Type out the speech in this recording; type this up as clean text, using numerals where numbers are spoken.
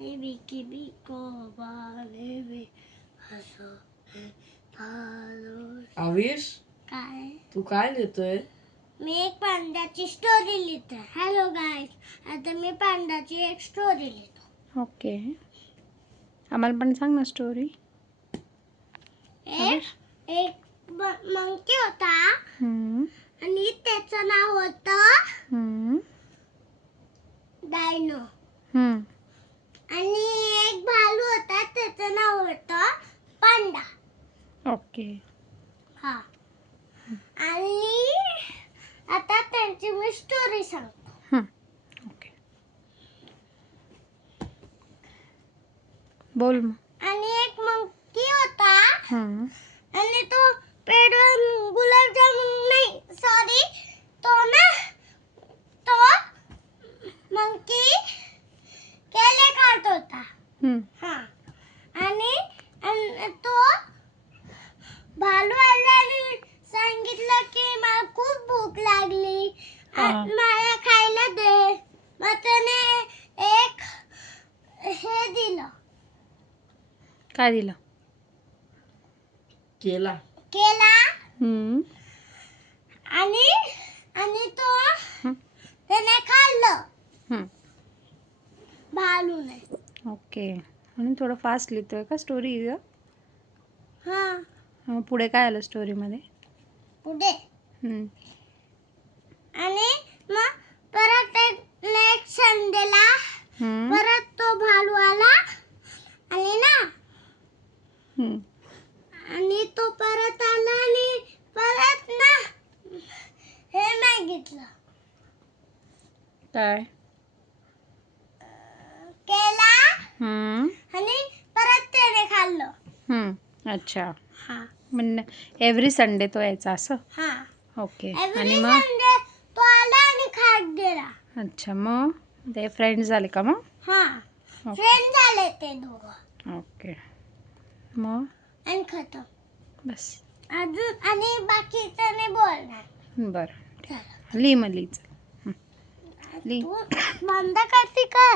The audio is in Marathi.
बिकी को बारे में हसो आविष काय तू काय लिहितोय? मी एक पांड्याची स्टोरी लिहिते. हॅलो गाईज, आता मी पांड्याची एक स्टोरी लिहितो. ओके, आम्हाला पण सांग ना स्टोरी. एक मंकी होता हम्म, आणि त्याचं नाव होतं हम्म, डायनो. हम्म, आणि एक भालू होता, त्याचं नाव होतं पांडा. ओके. हा, आणि आता त्यांची मी स्टोरी सांगतो. ओके, बोल मग. आणि एक मंकी होता हम्म, आणि तो पेडवर गुलाबजामुन नाही सॉरी तो मंकी केले खात होता. हम्म, हा, आणि तो भालू आला आणि सांगितलं की मला खूप भूक लागली, मला खायला दे. मग त्याने एक हे दिलं. काय दिलं? केला. हम्म, आणि तो त्याने खाल्लं हम्म, भालूने. ओके. म्हणून थोडं फास्ट लिहितोय का स्टोरी? हा, पुढे काय आलं स्टोरीमध्ये? पुढे हम्म, आणि मग परत नेक्स्ट संडेला हम्म, परत तो भालू आला आणि हम्म, आणि तो परत आला आणि परत हे मागितलं. काय? केला हम्म, आणि परत त्याने खाल्लं. अच्छा. हा, म्हणजे एव्हरी संडे तो यायचा असं? हा. ओके. एव्हरी आणि मग? संडे तो आला आणि खात गेला. अच्छा, मग ते फ्रेंड्स झाले का मग? हा, ओके. फ्रेंड झाले ते दोघं. ओके, मग आणि खतम. बस. अजून आणि बाकीचं नाही बोलणार. बरं, चला, लिही मग लिही. लिही. तू बंद करते का?